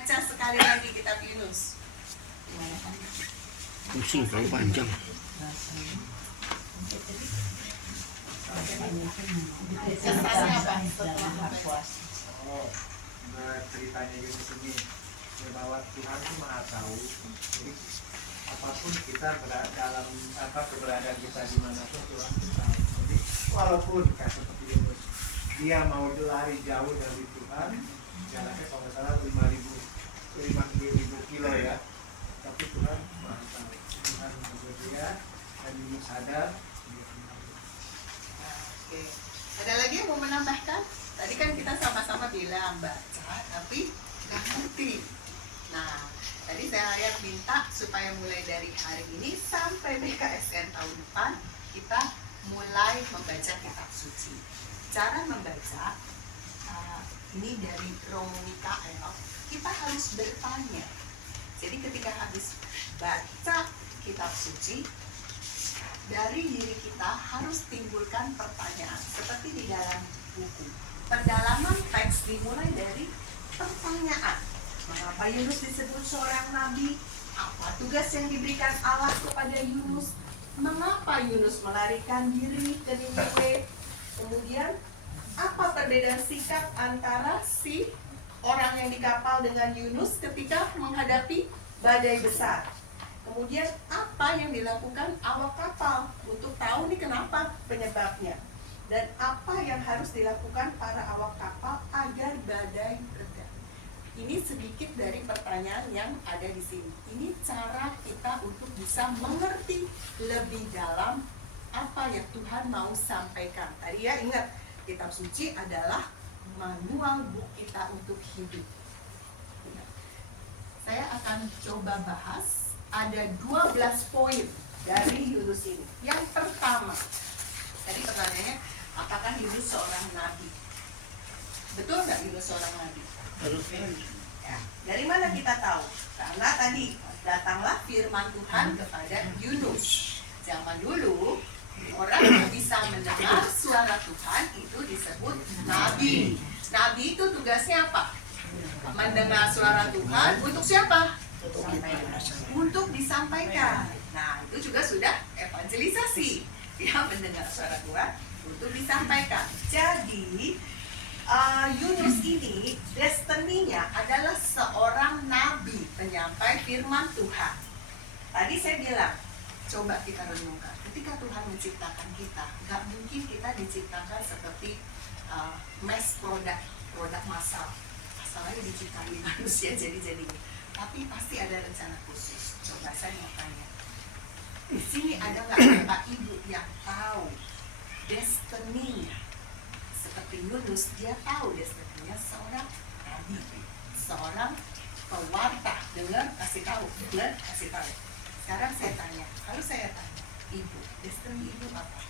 Baca sekali lagi kitab Yunus. Pusing kalau panjang. Kesannya apa setelah membaca? Ceritanya Yunus ini bahwa Tuhan itu Maha Tahu. Jadi apapun kita dalam keberadaan kita di mana pun Tuhan tahu. Jadi walaupun kayak seperti Yunus, dia mau lari jauh dari Tuhan, jaraknya kalau nggak salah 5.000 kilo ya. Tapi Tuhan Maha Tahu. Tuhan menjaga dia dan Yunus sadar. Oke. Ada lagi yang mau menambahkan? Tadi kan kita sama-sama bilang baca, tapi nggak ngerti. Nah, tadi saya minta supaya mulai dari hari ini sampai BKSN tahun depan kita mulai membaca kitab suci. Cara membaca ini dari Mikael, kita harus bertanya. Jadi ketika habis baca kitab suci, dari diri kita harus timbulkan pertanyaan seperti di dalam buku. Pendalaman teks dimulai dari pertanyaan. Mengapa Yunus disebut seorang nabi? Apa tugas yang diberikan Allah kepada Yunus? Mengapa Yunus melarikan diri ke Niniwe? Kemudian apa perbedaan sikap antara si orang yang di kapal dengan Yunus ketika menghadapi badai besar? Kemudian apa yang dilakukan awak kapal untuk tahu nih kenapa penyebabnya? Dan apa yang harus dilakukan para awak kapal agar badai reda? Ini sedikit dari pertanyaan yang ada di sini. Ini cara kita untuk bisa mengerti lebih dalam apa yang Tuhan mau sampaikan. Tadi ya ingat, kitab suci adalah manual buku kita untuk hidup. Saya akan coba bahas. Ada 12 poin dari Yunus ini. Yang pertama, tadi pertanyaannya, apakah Yunus seorang nabi? Betul nggak Yunus seorang nabi? Ya, dari mana kita tahu? Karena tadi datanglah firman Tuhan kepada Yunus. Zaman dulu, orang yang bisa mendengar suara Tuhan itu disebut nabi. Nabi itu tugasnya apa? Mendengar suara Tuhan untuk siapa? Untuk disampaikan. Nah, itu juga sudah evangelisasi. Dia mendengar suara Tuhan untuk disampaikan. Jadi Yunus ini destininya adalah seorang nabi, penyampai firman Tuhan. Tadi saya bilang, coba kita renungkan. Ketika Tuhan menciptakan kita, nggak mungkin kita diciptakan seperti mass produk massal. Masalahnya diciptain manusia jadi. Tapi pasti ada rencana khusus. Coba saya mau tanya, di sini ada nggak Bapak Ibu yang tahu destininya? Seperti Yunus, dia tahu destininya seorang nabi, seorang pewarta. Dengar, kasih tahu, dengar, kasih tahu. Sekarang saya tanya, kalau saya tanya, Ibu, destiny Ibu apa?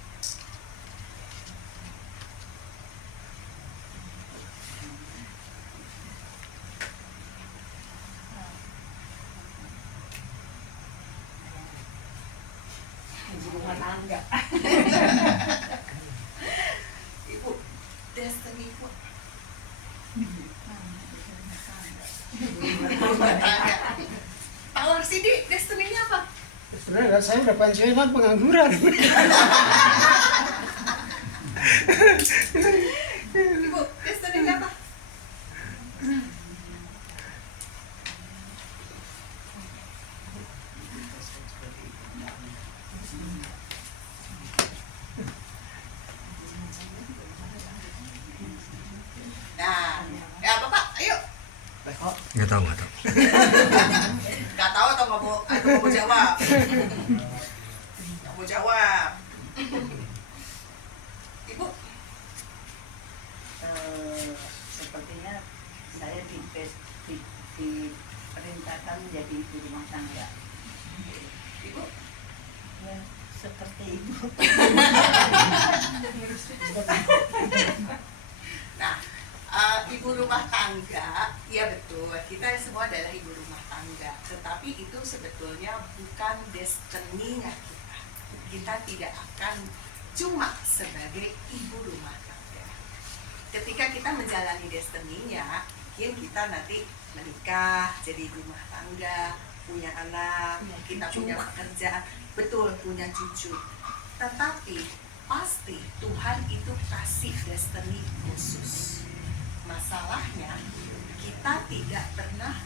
Rumah tangga. Ibu, destiny Ibu Power CD, destiny-nya apa? Sebenarnya saya udah pensiunan pengangguran. Ibu, destiny-nya apa? Nah, ya Bapak, ayo. Nggak tahu. Nggak tahu atau nggak mau jawab? Nggak mau jawab. Ibu, Sepertinya saya diperintahkan menjadi ibu rumah tangga. Ibu, Ya, seperti ibu. nah, ibu rumah tangga, ya betul, kita semua adalah ibu rumah tangga. Tetapi itu sebetulnya bukan destiny-nya kita. Kita tidak akan cuma sebagai ibu rumah tangga. Ketika kita menjalani destiny-nya, mungkin kita nanti menikah, jadi rumah tangga, punya anak, kita punya pekerjaan, betul, punya cucu. Tetapi pasti Tuhan itu kasih destiny khusus. Masalahnya kita tidak pernah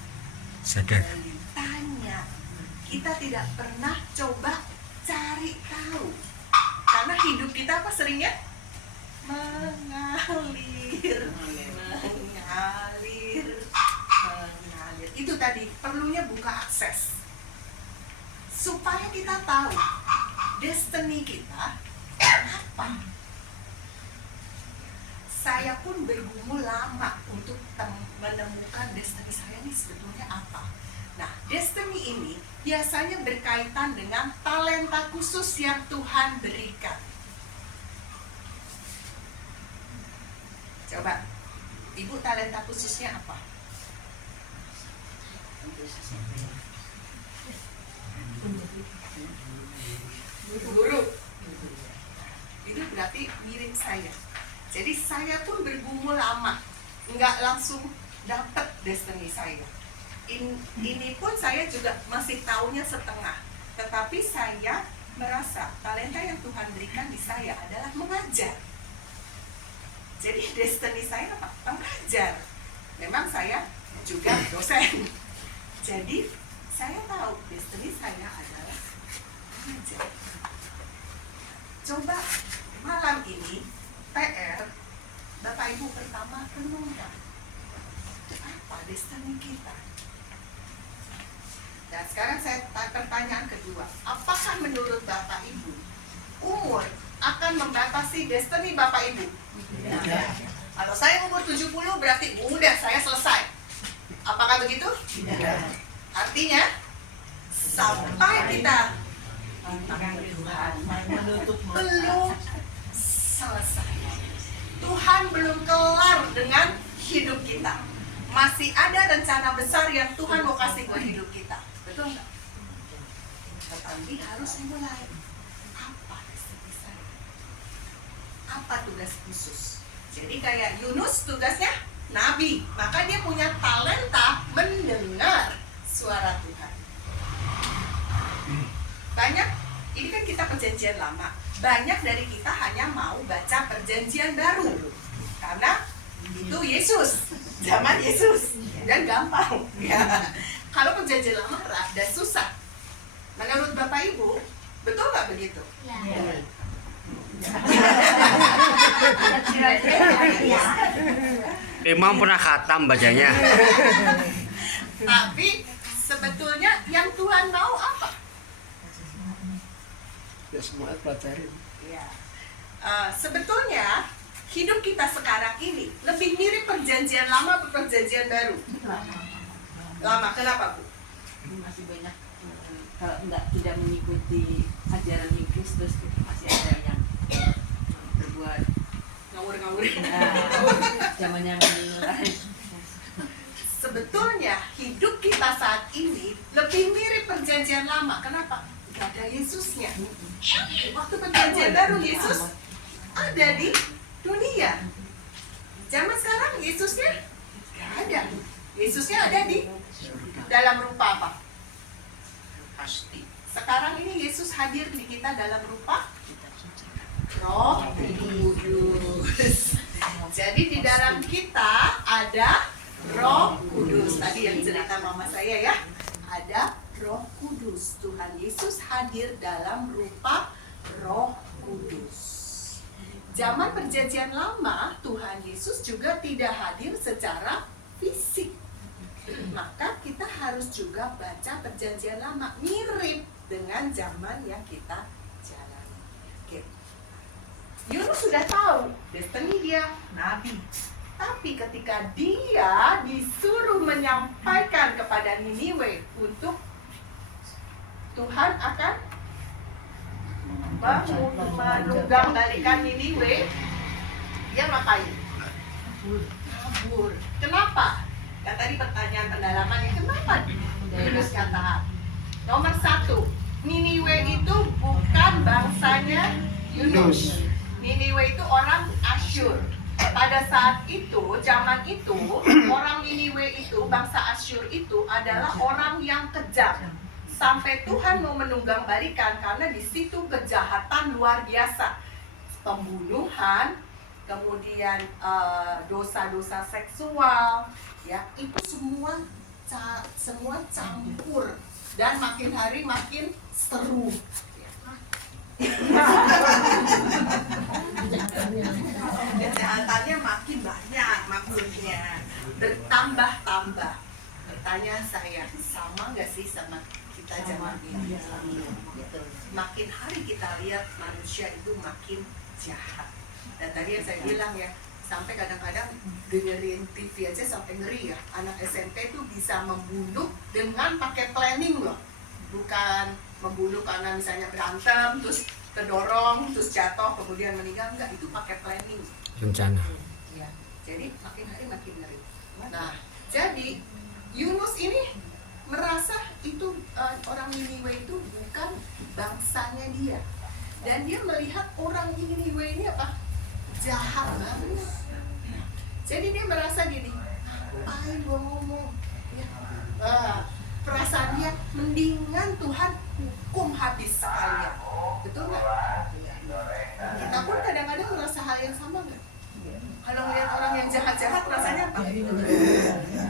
Sadar. tanya, kita tidak pernah coba cari tahu. Karena hidup kita apa seringnya? Mengalir. Itu tadi perlunya buka akses supaya kita tahu destiny kita apa. Saya pun bergumul lama untuk menemukan destiny saya ini sebetulnya apa. Nah, destiny ini biasanya berkaitan dengan talenta khusus yang Tuhan berikan. Coba, Ibu talenta khususnya apa? Guru. Itu berarti mirip saya. Jadi saya pun bergumul lama, nggak langsung dapat destiny saya. Ini pun saya juga masih taunya setengah. Tetapi saya merasa talenta yang Tuhan berikan di saya adalah mengajar. Jadi destiny saya apa? Pengajar. Memang saya juga dosen. Jadi saya tahu destiny saya adalah mengajar. Coba malam ini PR Bapak Ibu pertama renungkan apa destiny kita. Dan sekarang saya pertanyaan kedua, apakah menurut Bapak Ibu umur akan membatasi destiny Bapak Ibu? Tidak. Kalau saya umur 70 berarti udah saya selesai. Apakah begitu? Tidak. Artinya sampai kita belum selesai. Tuhan belum kelar dengan hidup kita. Masih ada rencana besar yang Tuhan mau kasih buat hidup kita. Betul nggak? Tetapi harus mulai. Apa destiny saya? Apa tugas khusus? Jadi kayak Yunus tugasnya nabi, maka dia punya talenta mendengar suara Tuhan. Banyak, ini kan kita perjanjian lama. Banyak dari kita hanya mau baca perjanjian baru karena itu Yesus, zaman Yesus, dan gampang. Ya. Kalau perjanjian lama rada susah. Menurut Bapak Ibu, betul nggak begitu? Ya. Emang pernah khatam bacanya? Tapi sebetulnya yang Tuhan mau apa? Ya semua pelajarin. Ya. Sebetulnya hidup kita sekarang ini lebih mirip perjanjian lama atau perjanjian baru? Lama. Kenapa, Bu? Masih banyak kalau tidak mengikuti ajaran Kristus masih ada yang berbuat Ngawur-ngawur. zamannya Sebetulnya hidup kita saat ini lebih mirip perjanjian lama. Kenapa? Gak ada Yesusnya. Waktu perjanjian baru Yesus ada di dunia. Zaman sekarang Yesusnya gak ada. Yesusnya ada di dalam rupa apa? Pasti. Sekarang ini Yesus hadir di kita dalam rupa Roh Kudus. Jadi di dalam kita ada Roh Kudus. Tadi yang cerita mama saya ya. Ada Roh Kudus. Tuhan Yesus hadir dalam rupa Roh Kudus. Zaman perjanjian lama, Tuhan Yesus juga tidak hadir secara fisik. Maka kita harus juga baca perjanjian lama mirip dengan zaman yang kita jalani. Oke. Yunus sudah tahu destiny dia nabi. Tapi ketika dia disuruh menyampaikan kepada Niniwe untuk Tuhan akan menunggang-balikan Niniwe, dia ngapain? Kabur. Kenapa? Yang tadi pertanyaan pendalamannya, kenapa Yunus kata? Nomor 1, Niniwe itu bukan bangsanya Yunus. Niniwe itu orang Asyur. pada saat itu, zaman itu, orang Niniwe itu, bangsa Asyur itu adalah orang yang kejam. Sampai Tuhan mau menunggangbalikan karena di situ kejahatan luar biasa. Pembunuhan, kemudian dosa-dosa seksual, ya, itu semua campur dan makin hari makin seru. Kejahatannya makin banyak, maksudnya bertambah-tambah. Pertanyaan saya, sama nggak sih sama kita zaman ini? Makin hari kita lihat manusia itu makin jahat. Dan tadi yang saya bilang ya, sampai kadang-kadang dengerin TV aja sampai ngeri ya. Anak SMP itu bisa membunuh dengan pakai planning loh. Bukan membunuh karena misalnya berantem, terus terdorong, terus jatuh, kemudian meninggal. Enggak, itu pakai planning. Rencana. Ya, jadi makin hari makin ngeri. Nah, jadi Yunus ini merasa itu orang Niniwe itu bukan bangsanya dia. Dan dia melihat orang Niniwe ini apa? Jahat banget. Jadi dia merasa gini, ngapain gua ngomong? Ya. Perasaan dia, mendingan Tuhan hukum habis sekalian. Betul nggak? Kita pun kadang-kadang merasa hal yang sama nggak? Kalau melihat orang yang jahat-jahat rasanya apa?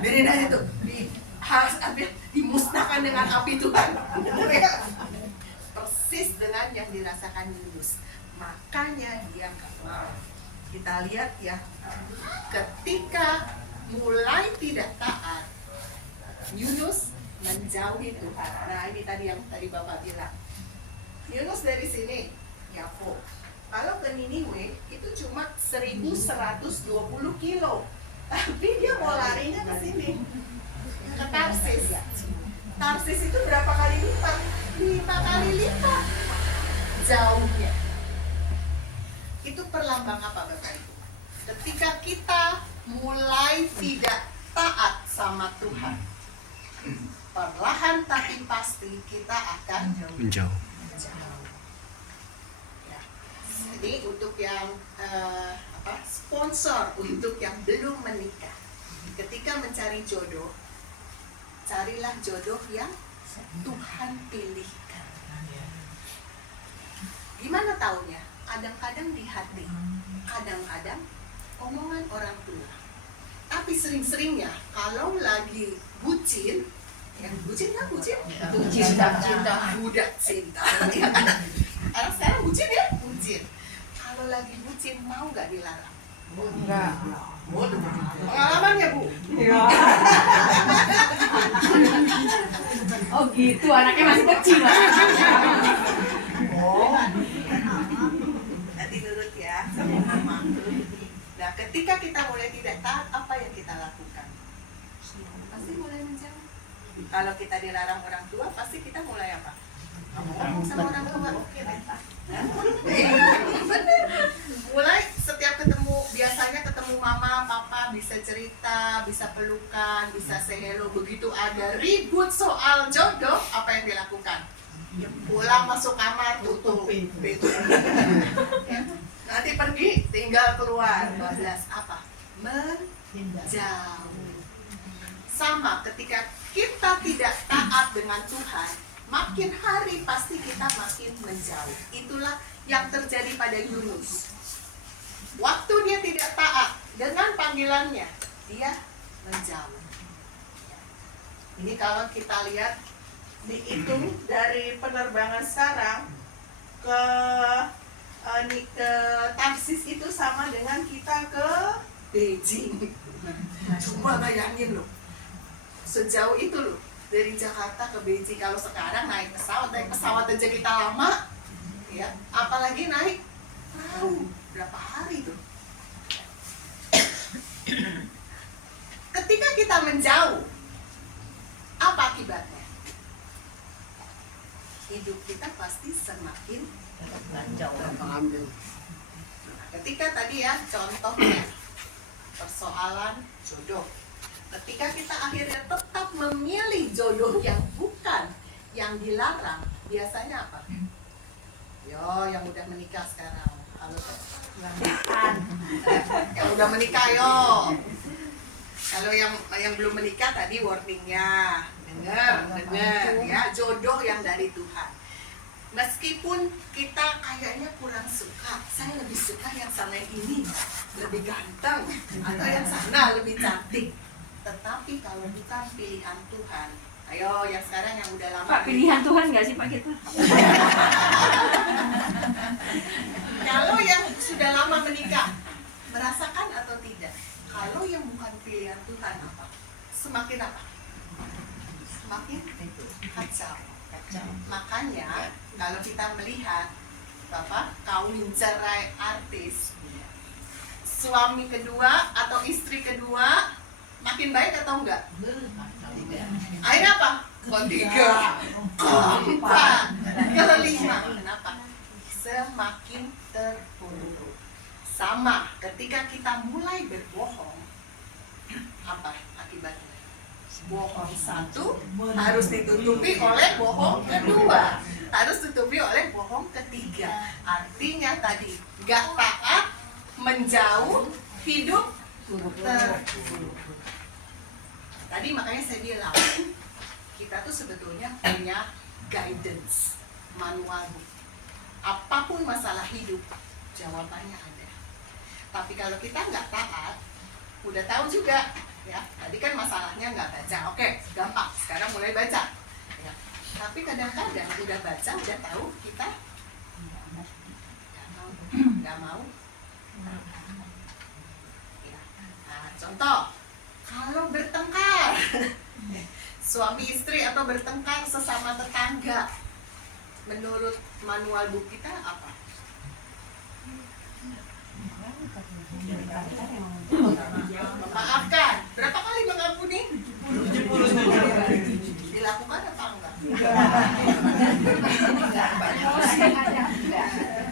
Biarin aja tuh, dimusnahkan dengan api Tuhan. Persis dengan yang dirasakan Yunus. Makanya dia nggak mau. Kita lihat ya, ketika mulai tidak taat, Yunus menjauhi Tuhan. Nah, ini tadi yang tadi Bapak bilang. Yunus dari sini, Yapo. Kalau ke Niniwe itu cuma 1120 kilo. Tapi dia mau larinya ke sini. Ke Tarsis. Tarsis itu berapa kali lipat? 5 kali lipat jauhnya. Itu perlambang apa Bapak Ibu? Ketika kita mulai tidak taat sama Tuhan, perlahan tapi pasti kita akan Menjauh. Ya. Jadi untuk yang sponsor untuk yang belum menikah, ketika mencari jodoh, carilah jodoh yang Tuhan pilihkan. Gimana taunya? Kadang-kadang di hati, kadang-kadang omongan orang tua. Tapi sering-seringnya kalau lagi bucin, ya bucin kan bucin? Cinta. Budak cinta. Ya kan? Anak sekarang bucin ya? Bucin. Kalau lagi bucin mau nggak dilarang? Enggak. Pengalamannya Bu? Oh gitu, anaknya masih kecil. Nanti nurut ya sama mama. Nah, ketika kita mulai tidak taat, apa yang kita lakukan? Pasti mulai menjauh. Kalau kita dilarang orang tua, pasti kita mulai apa? Ngomong sama orang tua. Bener. Mulai setiap ketemu, biasanya ketemu mama, papa, bisa cerita, bisa pelukan, bisa say hello. Begitu ada ribut soal jodoh, apa yang dilakukan? Pulang masuk kamar, tutup pintu. Nanti pergi, tinggal keluar. 12 apa? Menjauh. Sama ketika kita tidak taat dengan Tuhan, makin hari pasti kita makin menjauh. Itulah yang terjadi pada Yunus. Waktu dia tidak taat dengan panggilannya, dia menjauh. Ini kalau kita lihat, dihitung dari penerbangan sekarang ke Tarsis itu sama dengan kita ke Beijing. Coba bayangin loh, sejauh itu loh, dari Jakarta ke Beijing. Kalau sekarang naik pesawat aja kita lama, ya, apalagi naik perahu, berapa hari tuh. Ketika kita menjauh, apa akibatnya? Hidup kita pasti semakin Ambil. ketika tadi ya contohnya persoalan jodoh. Ketika kita akhirnya tetap memilih jodoh yang bukan yang dilarang, biasanya apa? Yo, yang udah menikah sekarang, Kalau yang udah menikah yo. Kalau yang belum menikah tadi warningnya, dengar ya, jodoh yang dari Tuhan. Meskipun kita kayaknya kurang suka, saya lebih suka yang sana ini lebih ganteng atau yang sana lebih cantik. Tetapi kalau bukan pilihan Tuhan, ayo yang sekarang yang udah lama. Pak, pilihan Tuhan nggak sih Pak kita? Kalau yang sudah lama menikah, merasakan atau tidak? Kalau yang bukan pilihan Tuhan apa? Semakin apa? Semakin kacau. Makanya kalau kita melihat kawin cerai artis, suami kedua atau istri kedua makin baik atau enggak? Akhirnya apa? Ketiga, keempat, kelima. Kenapa? Semakin terpuruk. Sama ketika kita mulai berbohong, apa akibatnya? Bohong satu harus ditutupi oleh bohong kedua, harus ditutupi oleh bohong ketiga. Artinya tadi gak taat, menjauh, hidup terpuruk. Tadi makanya saya bilang kita tuh sebetulnya punya guidance, manual. Apapun masalah hidup, jawabannya ada. Tapi kalau kita nggak taat, udah tahu juga, ya. Tadi kan masalahnya nggak baca, oke, gampang. Sekarang mulai baca. Ya. Tapi kadang-kadang udah baca, udah tahu, kita nggak mau. Ya. Nah, contoh, kalau bertengkar, suami istri atau bertengkar sesama tetangga, menurut manual buku kita apa? Memaafkan. Berapa kali mengampuni? 70. Dilakukan apa enggak?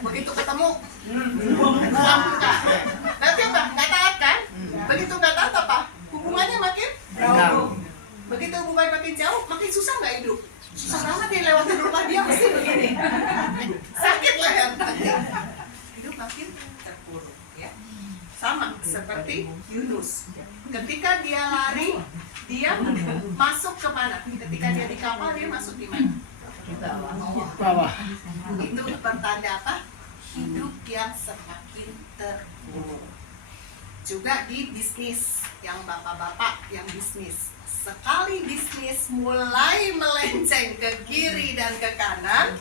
Begitu ketemu, maafkan. Nanti apa? Nggak taat kan? Begitu nggak taat apa? Hubungannya makin jauh. Begitu hubungan makin jauh, makin susah nggak hidup? Susah banget ya lewatin rumah dia mesti begini. Sakit lah yang tadi. Hidup makin terpuruk, ya. Sama seperti Yunus. Ketika dia lari, dia masuk ke mana? Ketika dia di kapal, dia masuk di mana? Di bawah. Itu pertanda apa? Hidup yang semakin terpuruk. Juga di bisnis, yang bapak-bapak yang bisnis. Sekali bisnis mulai melenceng ke kiri dan ke kanan,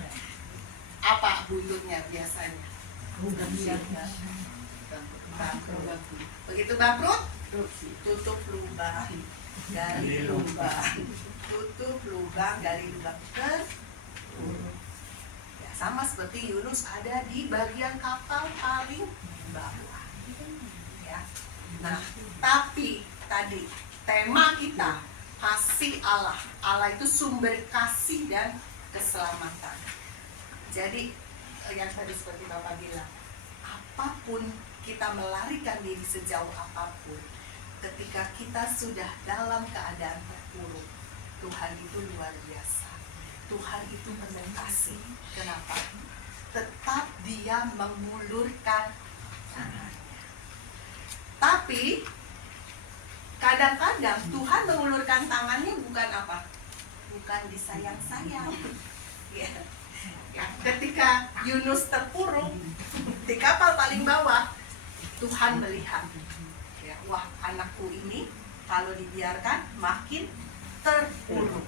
apa buntutnya biasanya? Bangkrut. Begitu bangkrut, tutup lubang dari lubang, tutup lubang dari lubang terpuruk. Ya, sama seperti Yunus ada di bagian kapal paling bawah. Ya. Nah, tapi tadi tema kita kasih Allah. Allah itu sumber kasih dan keselamatan. Jadi yang tadi seperti Bapak bilang, apapun kita melarikan diri sejauh apapun, ketika kita sudah dalam keadaan terpuruk, Tuhan itu luar biasa. Tuhan itu penuh kasih. Kenapa? Tetap Dia mengulurkan tangannya. Tapi kadang-kadang Tuhan mengulurkan tangannya bukan apa? Bukan disayang-sayang. Ya. Ya. Ketika Yunus terpuruk di kapal paling bawah, Tuhan melihat, ya, wah anakku ini kalau dibiarkan makin terpuruk.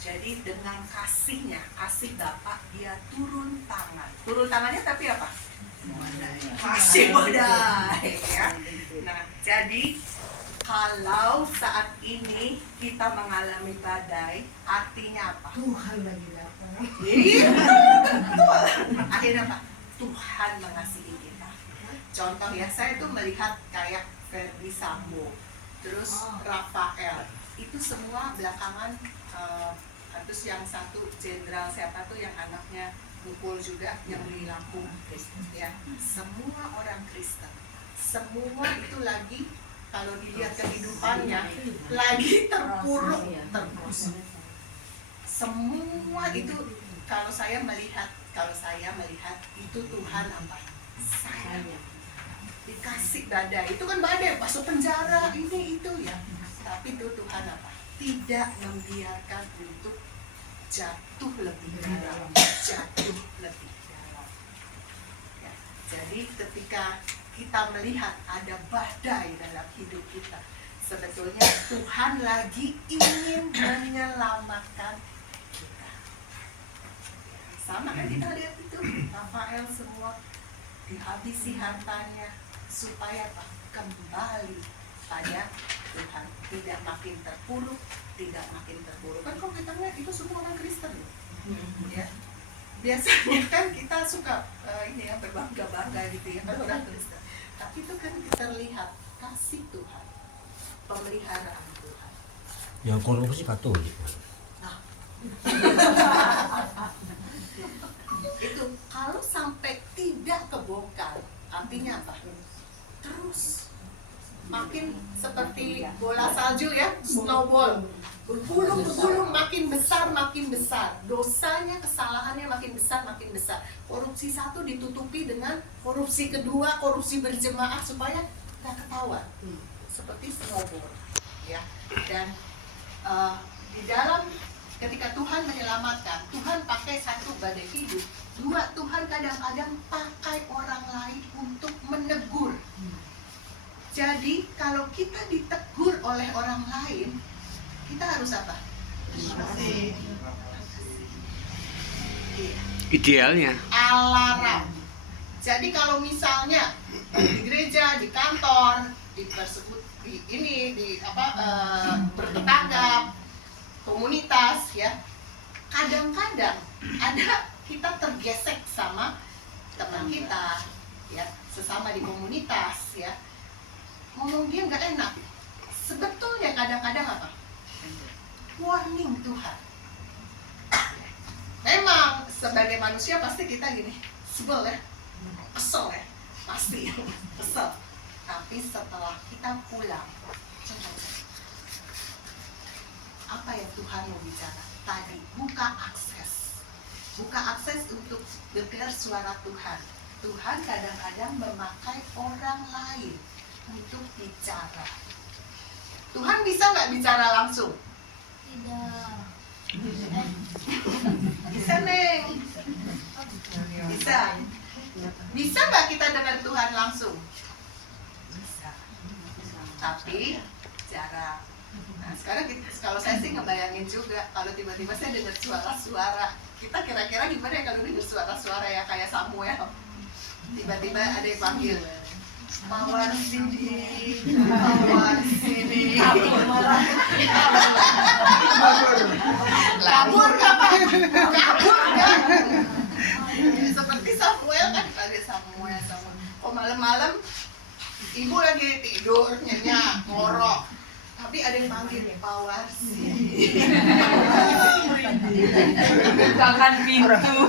Jadi dengan kasihnya, kasih Bapak, Dia turun tangan. Turun tangannya tapi apa? Kasih badai. Ya. Nah, jadi kalau saat ini kita mengalami badai, artinya apa? Tuhan lagi datang. Iya, betul. Akhirnya apa? Tuhan mengasihi kita. Contoh ya, saya tuh melihat kayak Ferdi Sambo, terus Rafael, itu semua belakangan, terus yang satu jenderal siapa tuh yang anaknya mukul juga, yang di Lampung, ya, semua orang Kristen, semua itu lagi kalau dilihat kehidupannya lagi terpuruk terus. Semua itu kalau saya melihat itu Tuhan apa? sayang. Dikasih badai, itu kan badai, masuk penjara, ini itu ya. Tapi itu Tuhan apa? Tidak membiarkan untuk jatuh lebih dalam, jatuh lebih dalam. Ya, jadi ketika kita melihat ada badai dalam hidup kita, sebetulnya Tuhan lagi ingin menyelamatkan kita. Ya, sama kan kita lihat itu, Rafael semua dihabisi hartanya supaya apa? Kembali pada Tuhan, tidak makin terpuruk, tidak makin terburuk. Kan kalau kita lihat itu semua orang Kristen loh. Ya. Biasanya kan kita suka ini ya, berbangga-bangga gitu ya kalau orang Kristen. Tapi itu kan terlihat kasih Tuhan, pemeliharaan Tuhan. Yang korupsi Katolik. Nah, itu kalau sampai tidak kebongkar, artinya apa? Terus makin seperti bola salju ya, snowball, bergulung makin besar, dosanya, kesalahannya makin besar. Korupsi satu ditutupi dengan korupsi kedua, korupsi berjemaah supaya nggak ketahuan, seperti snowball ya. Dan di dalam ketika Tuhan menyelamatkan, Tuhan pakai satu badai hidup, dua, Tuhan kadang-kadang pakai orang lain untuk menegur. Jadi kalau kita ditegur oleh orang lain, kita harus apa? Iya. Idealnya. Alarm. Jadi kalau misalnya di gereja, di kantor, di persebut, bertetangga, komunitas ya, kadang-kadang ada kita tergesek sama teman kita ya, sesama di komunitas ya, ngomong dia nggak enak. Sebetulnya kadang-kadang apa? Warning Tuhan. Memang sebagai manusia pasti kita gini, sebel ya, kesel ya, pasti kesel. Tapi setelah kita pulang, coba apa yang Tuhan mau bicara tadi? Buka akses untuk dengar suara Tuhan. Tuhan kadang-kadang memakai orang lain untuk bicara. Tuhan bisa nggak bicara langsung? Tidak. Bisa, Neng. Bisa. Bisa nggak kita dengar Tuhan langsung? Bisa. Tapi jarang. Nah, sekarang kalau saya sih ngebayangin juga, kalau tiba-tiba saya dengar suara-suara, kita kira-kira gimana ya kalau dengar suara-suara ya kayak Samuel? Tiba-tiba ada yang panggil, mawar sini, kabur kapan? Kabur kan? Seperti Samuel kan, dipanggil Samuel. Kok malam-malam ibu lagi tidur nyenyak, ngorok, tapi ada yang panggil mawar sini. Bukakan pintu.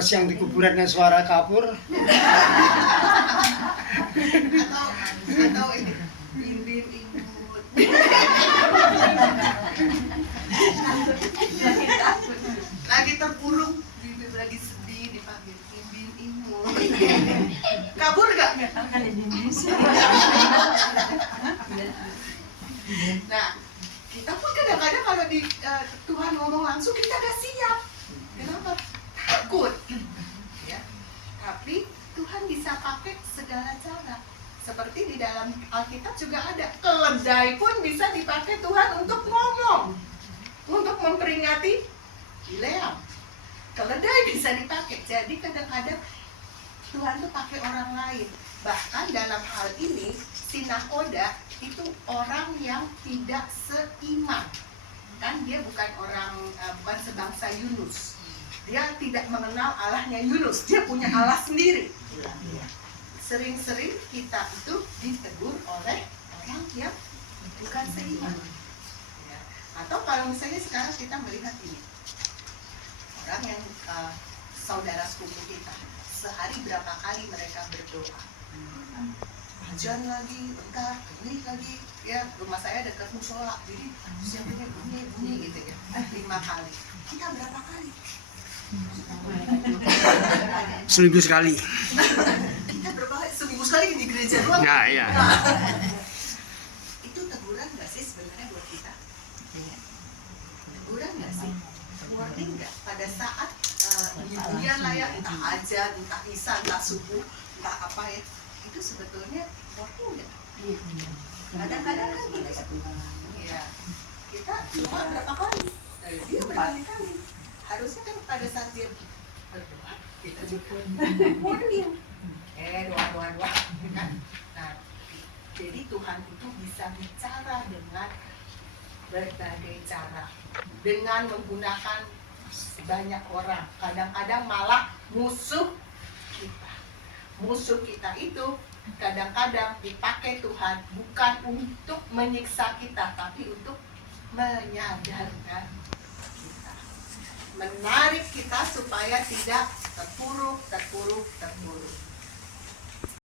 Siang di kuburan dan suara kabur. Atau ini bimbing imut. Lagi terpuruk, bibir lagi sedih, dipanggil bimbing imut. Kabur gak? Nah, kita pun kadang-kadang kalau di Tuhan ngomong langsung kita gak siap. Kenapa? Takut ya. Tapi Tuhan bisa pakai segala cara. Seperti di dalam Alkitab juga ada, keledai pun bisa dipakai Tuhan untuk ngomong, untuk memperingati Bileam. Keledai bisa dipakai. Jadi kadang-kadang Tuhan tuh pakai orang lain. Bahkan dalam hal ini si nakoda itu orang yang tidak seiman. Kan dia bukan bukan sebangsa Yunus. Dia tidak mengenal Allahnya Yunus, dia punya Allah sendiri. Sering-sering kita itu ditegur oleh orang yang bukan seiman. Ya. Atau kalau misalnya sekarang kita melihat ini, orang yang saudara sepupu kita, sehari berapa kali mereka berdoa. Hujan lagi, bentar, ini lagi, ya rumah saya dekat musola, jadi siapnya bunyi gitu ya, 5 kali. Kita berapa kali? Seminggu sekali. Kita seminggu sekali di gereja doang. Nah, iya. Itu teguran nggak sih sebenarnya buat kita? Teguran nggak sih? Warning nggak? Pada saat hiburan lah ya, entah aja, entah isya, entah subuh, entah apa ya, itu sebetulnya warning nggak? Kadang-kadang kan gitu. Ya, kita cuma berapa kali? Dia berkali-kali. Harusnya kan pada saat dia berdoa, kita juga warning. Doa. Kan? Nah, jadi Tuhan itu bisa bicara dengan berbagai cara, dengan menggunakan banyak orang. Kadang-kadang malah musuh kita. Musuh kita itu kadang-kadang dipakai Tuhan bukan untuk menyiksa kita, tapi untuk menyadarkan kita, menarik kita supaya tidak terpuruk.